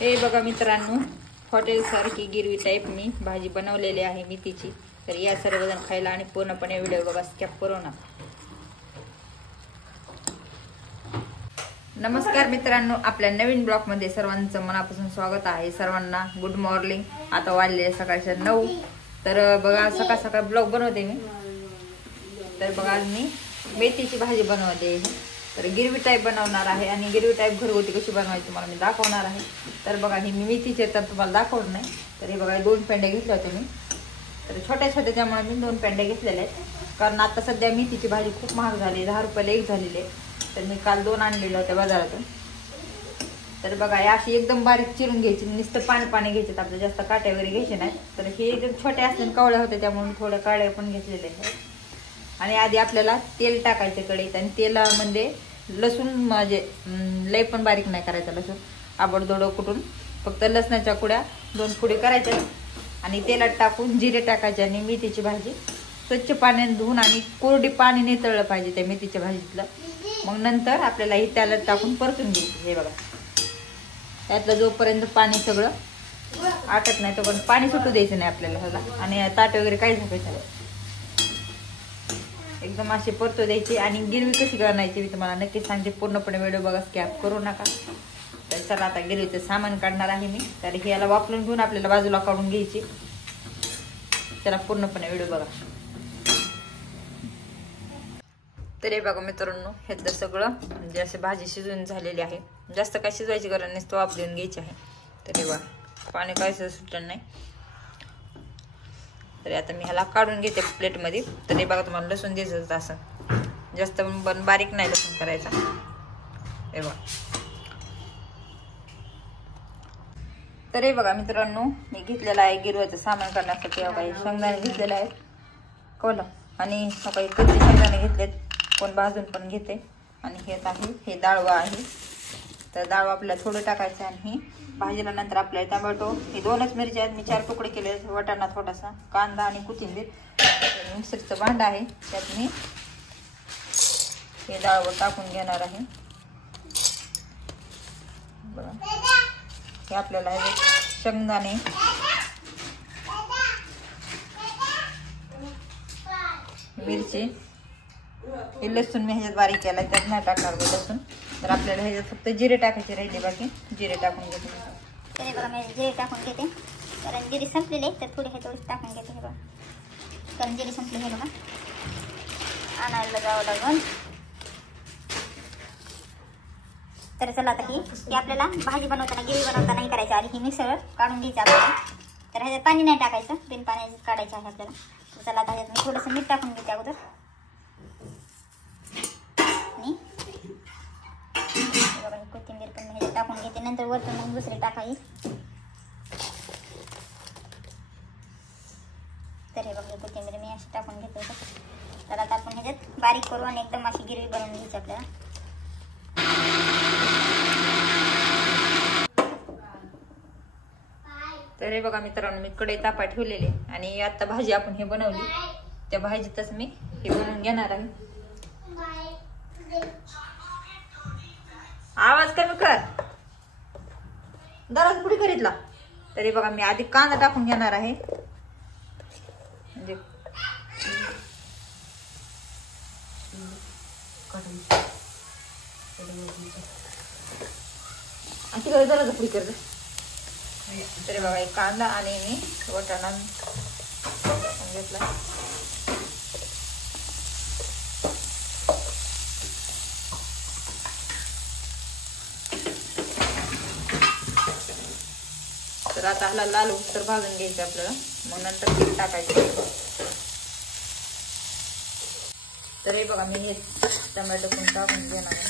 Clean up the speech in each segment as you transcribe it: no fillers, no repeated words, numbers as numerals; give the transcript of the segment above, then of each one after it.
हे बघा मित्रांनो, हॉटेल सारखी गिरवी टाईप मी भाजी बनवलेली आहे मेथीची। तर या सर्वजण खायला आणि पूर्णपणे व्हिडिओ बघा, स्किप करू नका। नमस्कार मित्रांनो, आपल्या नवीन ब्लॉग मध्ये सर्वांचं मनापासून स्वागत आहे। सर्वांना गुड मॉर्निंग। आता वाजले सकाळचे 9। तर बघा सकाळ सकाळ ब्लॉग बनवते मी। तर बघा मी मेथीची भाजी बनवते। तर गिरवी टाईप बनवणार आहे आणि गिरवी टाईप घरगुती कशी बनवायची तुम्हाला मी दाखवणार आहे। तर बघा ही मी मेथीचे तर तुम्हाला दाखवणार नाही। तर हे बघा 2 पेंडे घेतले होते मी। तर छोटे छोटे त्यामुळे मी 2 पेंडे घेतलेले आहेत। कारण आता सध्या मेथीची भाजी खूप महाग झाली, 10 रुपयाला एक झालेली आहे। तर मी काल 2 आणलेले होते बाजारातून। तर बघा ही अशी एकदम बारीक चिरून घ्यायची, नुसतं पाणी घ्यायचं, आपलं जास्त काटे वगैरे घ्यायचे नाही। तर हे एकदम छोटे असले कावळे होते त्यामुळे मी थोडे काळे पण घेतलेले आहेत। आणि आधी आपल्याला तेल टाकायचं कढईत आणि तेलामध्ये लसूण म्हणजे लय पण बारीक नाही करायचं, लसूण आबडधोड कुटून फक्त लसणाच्या कुड्या 2 फुडी करायच्या आणि तेलात टाकून जिरे टाकायचे आणि मेथीची भाजी स्वच्छ पाण्याने धुवून आणि कोरडी पाणी नितळलं पाहिजे त्या मेथीच्या भाजीतलं। मग नंतर आपल्याला ही तेलात टाकून परतून घ्यायचं। हे बघा त्यातलं जोपर्यंत पाणी सगळं आटत नाही तोपर्यंत पाणी सुटू द्यायचं नाही आपल्याला ह्याला। आणि ताट वगैरे काही झाकायचं नाही, एकदम अशी परतू द्यायची। आणि गिरवी कशी करायची मी तुम्हाला नक्की सांगते, पूर्णपणे व्हिडिओ बघा, स्किप करू नका। तर चला आता गिरवीचं सामान काढणार आहे मी। तर हे याला वापरून घेऊन आपल्याला बाजूला काढून घ्यायची। चला पूर्णपणे व्हिडिओ बघा। तर हे बघा मित्रांनो, ह्यातलं सगळं म्हणजे असे भाजी शिजून झालेली आहे, जास्त काय शिजवायची गरज नाही, तो वापरून घ्यायची आहे। तर हे बघा पाणी काहीच सुटलं नाही। तर आता मी ह्याला काढून घेते प्लेट मध्ये। तर हे बघा तुम्हाला लसूण द्यायचं असं, जास्त पण बारीक नाही लसूण करायचा। हे बघा तर हे बघा मित्रांनो, मी घेतलेला आहे गिरव्याचं सामान करण्यासाठी। काही शेंगदाणे घेतलेले आहेत कोला आणि काही कच्चे शेंगदाणे घेतलेत, कोण भाजून पण घेते। आणि हे आहे हे डाळवा आहे। तर डाळवा आपल्याला थोडं टाकायचं आणि ही भाजीला नंतर आपल्याला टोमॅटो हे 2च मिरच्या आहेत, मी 4 तुकडे केले, वाटाणा थोडासा, कांदा आणि कोथिंबीर। मिक्सरचं भांड आहे, त्यात मी हे डाळवं टाकून घेणार आहे। बघा हे आपल्याला आहे शेंगदाणे, मिरची, हे लसूण मी ह्याच्यात बारीक केला, त्यात नाही टाकणार मी लसूण। तर आपल्याला ह्याच्यात फक्त जिरे टाकायचे राहिले, बाकी जिरे टाकून घेते। तर बघा मी जिरे टाकून घेते, कारण जिरे संपलेले तर थोडे हे थोडे टाकून घेते। हे बघा कारण जिरे संपले, हे बघा आणायला जावं लागेल। तर चला आता ही आपल्याला भाजी बनवताना गिरवी बनवताना ही करायची आणि ही मिक्सर काढून घ्यायची आपल्याला। तर ह्याच्यात पाणी नाही टाकायचं, बिन पाण्याचं काढायचं आहे आपल्याला। तर चला आता ह्याच्यात मी थोडंसं मीठ टाकून घेते अगोदर आणि बघा ही कोथिंबीर पण ह्याच्यात टाकून घेते, नंतर वरतून मग दुसरी टाकायची। तर हे बघा कोथिंबीर मी अशी टाकून घेते। तर आता आपण ह्याच्यात बारीक करू आणि एकदम अशी गिरवी बनवून घ्यायची आपल्याला। तर हे बघा मित्रांनो, मी कढई तापा ठेवलेली आणि आता भाजी आपण हे बनवली त्या भाजीतच मी हे बनवून घेणार आहे। आवाज कमी कर, दररोज पुढे करीतला। तर हे बघा मी आधी कांदा टाकून घेणार आहे, म्हणजे तिकडे दररोज पुढे कर। तर बघा एक कांदा आणि मी वाटाणा घेतला। तर आता ह्याला लाल तर भाजून घ्यायचं आपल्याला, मग नंतर तेल टाकायचं। तर हे बघा मी हे टोमॅटो पण टाकून घेणार आहे,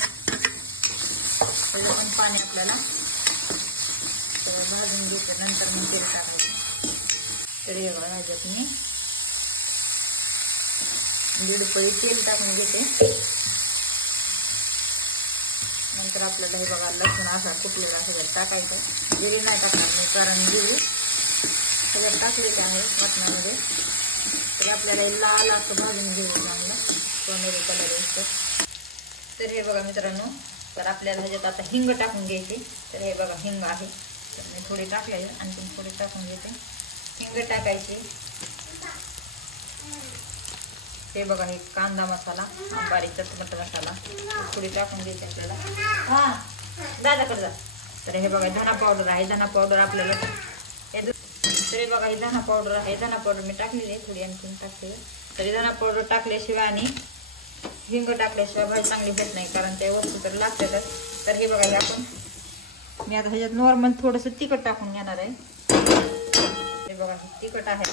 त्याला पण पाणी आपल्याला भाजून घ्यायचं, नंतर मग तेल टाकायचं। तर हे बघा ह्याच्यात मी 1.5 पळी तेल टाकून घेते। नंतर आपल्याला हे बघा लसूण असा कुटलेला ह्याच्यात टाकायचं। जिरे नाही टाकणार मी, कारण जिरे ह्याच्यात टाकलेले आहे वाटणामध्ये। तर आपल्याला लाल असं भाजून घ्यायचं चांगलं सोनेरी कलर येतो। तर हे बघा मित्रांनो, तर आपल्याला ह्याच्यात आता हिंग टाकून घ्यायची। तर हे बघा हिंग आहे, तर मी थोडी टाकले, आणखी थोडी टाकून घेते. हिंग टाकायची. हे बघा, हे कांदा मसाला, बारीक चटपट मसाला थोडी टाकून घेते आपल्याला. हा दादा कर जा. तर हे बघा धना पावडर आहे. धना पावडर आपल्याला तर हे बघा ही धना पावडर आहे. धना पावडर मी टाकलेली आहे, थोडी आणखीन टाकते. तरी धना पावडर टाकल्याशिवाय आणि हिंग टाकल्याशिवाय भाजी चांगली होत नाही, कारण त्या वस्तू तर लागतातच. तर हे बघा, हे आपण मी आता ह्याच्यात नॉर्मल थोडंसं तिखट टाकून घेणार आहे. हे बघा हे तिखट आहे.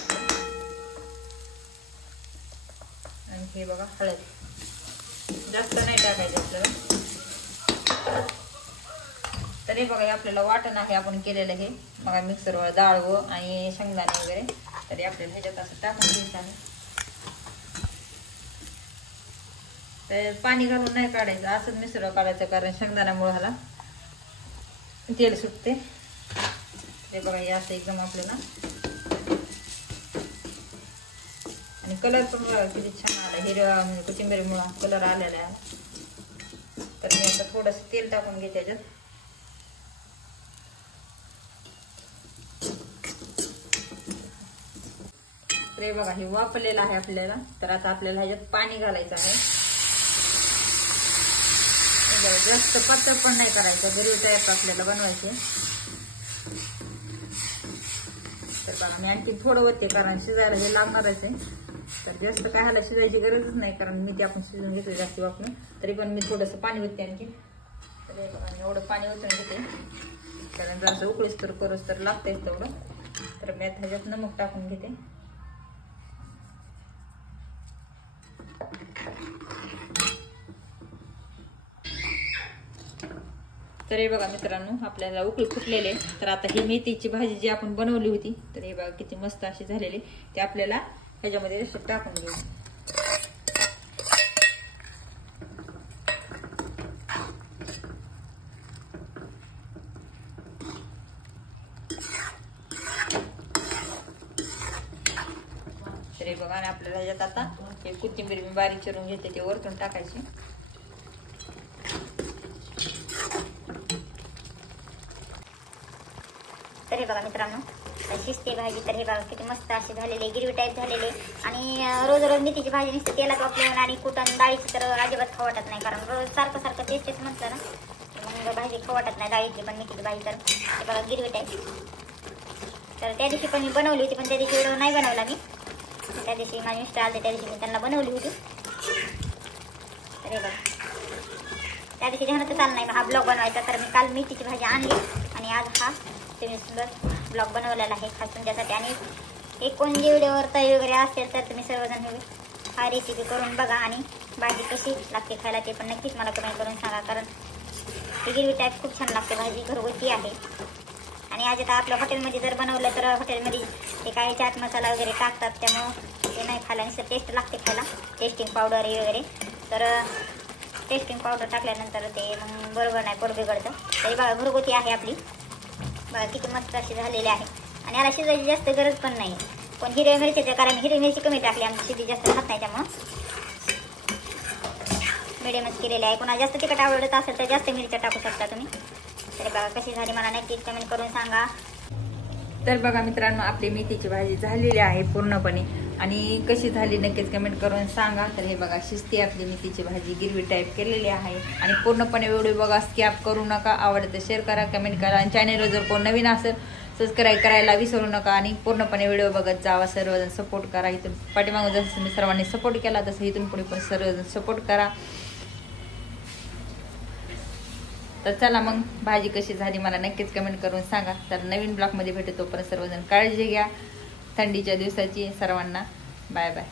आणि हे बघा हळद जास्त नाही टाकायचं आपल्याला. तर हे बघा हे आपल्याला वाटण आहे आपण केलेलं. हे बघा मिक्सरवर डाळ व आणि शेंगदाणे वगैरे, तरी आपल्याला ह्याच्यात असं टाकून घ्यायचं आहे. तर पाणी घालून नाही काढायचं, असंच मिसळ काढायचं, कारण शेंगदाण्यामुळे ह्याला तेल सुटते. हे बघा हे असं एकदम आपल्याला. आणि कलर पण किती छान आला, हिरवा म्हणजे कोथिंबीरमुळं कलर आलेला आहे. तर मी आता थोडंसं तेल टाकून घेते त्याच्यात. तर हे बघा हे वापरलेलं आहे आपल्याला. तर आता आपल्याला ह्याच्यात पाणी घालायचं आहे. जास्त पातळ पण नाही करायचं, ग्रेव्ही टाईप आपल्याला बनवायचे. तर बघा मी आणखी थोडं होते, कारण शिजायला हे लागणारच आहे. तर जास्त काय ह्याला शिजायची गरजच नाही, कारण मी ते आपण शिजून घेतले जास्त वापरून. तरी पण मी थोडंसं पाणी होते आणखी. तर हे बघा एवढं पाणी ओतून घेते, कारण जरासं उकळीस तर करूच तर लागतेच तेवढं. तर मी आता ह्याच्यात नमक टाकून घेते. तर हे बघा मित्रांनो आपल्याला उकळी फुटलेले. तर आता ही मेथीची भाजी जी आपण बनवली होती, तर हे बघा किती मस्त अशी झालेली, ते आपल्याला ह्याच्यामध्ये टाकून घेऊ. तर हे बघा आणि आपल्याला ह्याच्यात आता हे कोथिंबीर मी बारीक चिरून घेते, ते वरतून टाकायची. तर हे बघा मित्रांनो शिजते भाजी. तर हे बघा किती मस्त अशी झालेली, गिरवी टाईप झालेली. आणि रोज रोज मेथीची भाजी नुसतं तेलात वापरून आणि कुटण डाळीची तर अजिबात खाऊ वाटत नाही, कारण रोज सारखं सारखं तेच तेच म्हटलं ना मग भाजी खाऊ वाटत नाही डाळीची पण मेथीची भाजी. तर हे बघा गिरवी टाईप. तर त्या दिवशी पण मी बनवली होती, पण त्या दिवशी व्हिडिओ नाही बनवला मी. त्या दिवशी माझे मिस्टर आले, त्या दिवशी मी त्यांना बनवली होती. तर हे बघा त्या दिवशी ध्यानातच आलं नाही हा ब्लॉग बनवायचा. तर मी काल मेथीची भाजी आणली आणि आज हा तुम्ही सुंदर ब्लॉग बनवलेला आहे खास तुमच्यासाठी. आणि एक कोण जे व्हिडिओवर तळी वगैरे असेल तर तुम्ही सर्वजण हा रेसिपी करून बघा, आणि भाजी कशी लागते खायला ते पण नक्कीच मला कमेंट करून सांगा, कारण ही गिरवी टाईप खूप छान लागते भाजी, घरगुती आहे. आणि आज आता आपल्या हॉटेलमध्ये जर बनवलं तर हॉटेलमध्ये ते काय चाट मसाला वगैरे टाकतात, त्यामुळं ते नाही खायला नुसतं टेस्ट लागते खायला, टेस्टिंग पावडर वगैरे. तर टेस्टिंग पावडर टाकल्यानंतर ते मग बरोबर नाही, पोट बिघडतं. तरी बघा घरगुती आहे आपली. बघा किती मस्त अशी झालेली आहे. आणि याला शिजायची जास्त गरज पण नाही, पण हिरव्या मिरचीच्या कारण हिरवी मिरची कमी टाकली, आमची शिजी जास्त खात नाही, त्यामुळं मिडियमच केलेली आहे. कोणा जास्त तिखट आवडत असेल तर जास्त मिरच्या टाकू शकता तुम्ही. तरी बघा कशी झाली मला नक्कीच कमेंट करून सांगा. तर बघा मित्रांनो आपली मेथीची भाजी झालेली आहे पूर्णपणे, आणि कशी झाली नक्कीच कमेंट करून सांगा. तर हे बघा शिजते आपली मेथीची भाजी, गिरवी टाईप केलेली आहे. आणि पूर्णपणे व्हिडिओ बघा, स्किप करू नका. आवडतं शेअर करा, कमेंट करा, आणि चॅनलवर जर कोण नवीन असेल सबस्क्राईब करायला विसरू नका. आणि पूर्णपणे व्हिडिओ बघत जावा, सर्वजण सपोर्ट करा. इथून पाठीमागून जसं मी सर्वांनी सपोर्ट केला तसं इथून पुढे पण सर्वजण सपोर्ट करा. तर चला मग भाजी कशी झाली मला नक्कीच कमेंट करून सांगा. तर नवीन ब्लॉगमध्ये भेटू, तोपर्यंत सर्वजण काळजी घ्या. थंडीच्या दिवसाची सर्वांना बाय बाय.